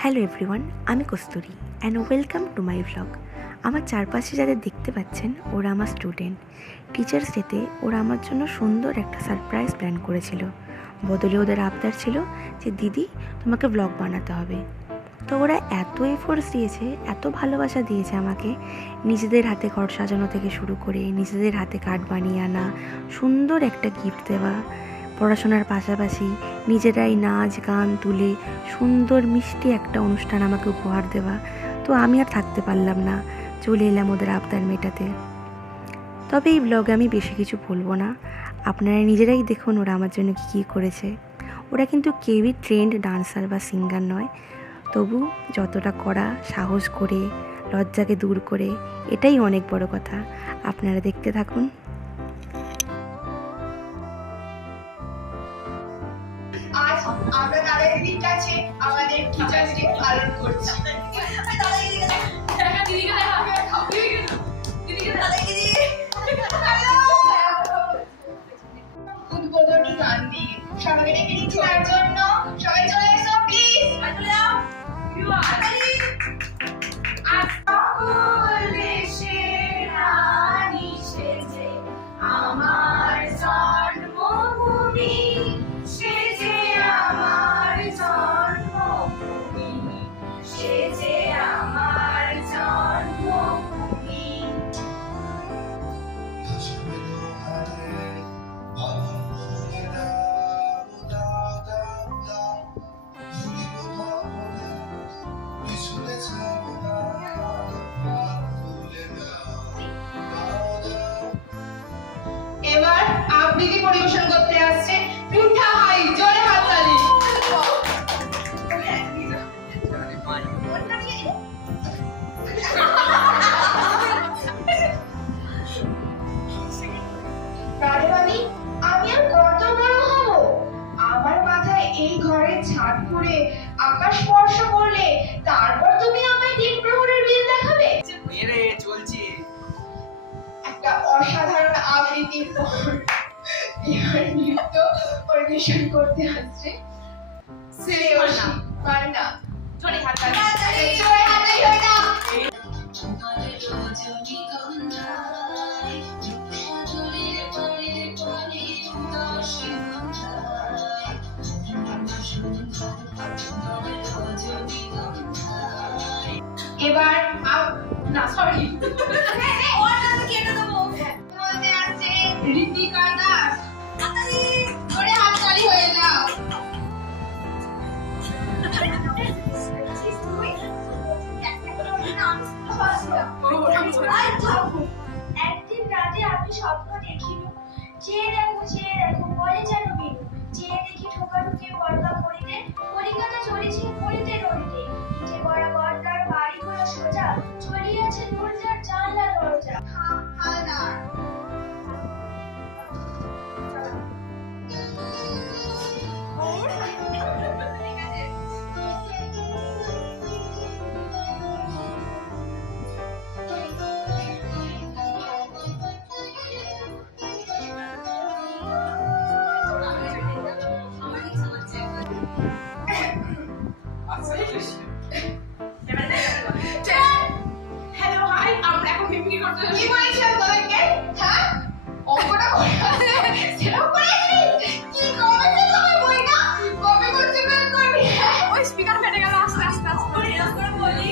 Hello everyone, আমি Kasturi and welcome to my vlog. আমার চারপাশে যাদের দেখতে পাচ্ছেন ওরা আমার স্টুডেন্ট। টিচার্স ডেতে ওরা আমার জন্য সুন্দর একটা সারপ্রাইজ প্ল্যান করেছিল। বদলে ওদের আবদার ছিল যে দিদি তোমাকে ব্লগ বানাতে হবে। তো ওরা এত এফোর্টস দিয়েছে, এত ভালোবাসা দিয়েছে আমাকে, নিজেদের হাতে ঘর সাজানো থেকে শুরু করে নিজেদের হাতে কার্ড বানিয়ে আনা, সুন্দর একটা গিফট দেওয়া, পড়াশোনার পাশাপাশি নিজেরাই নাচ গান তুলে সুন্দর মিষ্টি একটা অনুষ্ঠান আমাকে উপহার দেওয়া। তো আমি আর থাকতে পারলাম না, চলে এলাম ওদের আবদার মেটাতে। তবে এই ব্লগে আমি বেশি কিছু বলবো না, আপনারা নিজেরাই দেখুন ওরা আমার জন্য কী করেছে। ওরা কিন্তু কেউই ট্রেন্ড ডান্সার বা সিঙ্গার নয়, তবু যতটা করা সাহস করে, লজ্জাকে দূর করে, এটাই অনেক বড় কথা। আপনারা দেখতে থাকুন। আজ আমরা তাদের দিদির কাছে আমাদের টিচার্স ডে পালন করছি। উদ্বোধনী গান দিয়ে সবাইকে ডেকে নিচ্ছি তার জন্য। সবাই চলে এসো প্লিজ। আমার জন্মভূমি সেজে, আমার জন্মভূমি সেজে, আমার জন্মভূমি। এবার আবৃত্তি পরিবেশন করতে আসছে পৃথা হাই, জোরে হাততালি। আরে বানি, আমি আর কত বড় হব? আমার মাথায় এই ঘরের ছাদ পুড়ে আকাশ স্পর্শ করলে তারপর তুমি আমায় দিন প্রহরের বিল দেখাবে? মেরে চলছে একটা অসাধারণ আবৃত্তির পর এবার নৃত্য পরিবেশন করতে আসছে শ্রেয়সী পান্না। জোরে হাততালি, জোরে হাততালি হয়ে যাও। এবার না সরি বলতে আসছে ঋতিকা দাস। জোরে হাততালি হয়ে যাও। একদিন রাতে আমি স্বপ্ন দেখিল, চেয়ে দেখো বলে যেন বিনু, চেয়ে দেখি ঠোকাঠুকি বর্গা করিতে, কলিকাতা চলেছে করিতে নড়িতে, ইটে গড়া গড়দার বাড়ি গুলো সোজা, চলিয়াছে দরজার জানলা দরজা। হালদার হ্যালো হাই, আমরা এখন মিমিক্রি করতে যাচ্ছি। কি বলছিস তোদেরকে? হ্যাঁ, অঙ্কটা করে সেরকম করে কি করবে তুমি বইটা কপি করতে করবি? ওই স্পিকার ফেটে গেল, আস্তে আস্তে আস্তে এরকম করে বলি।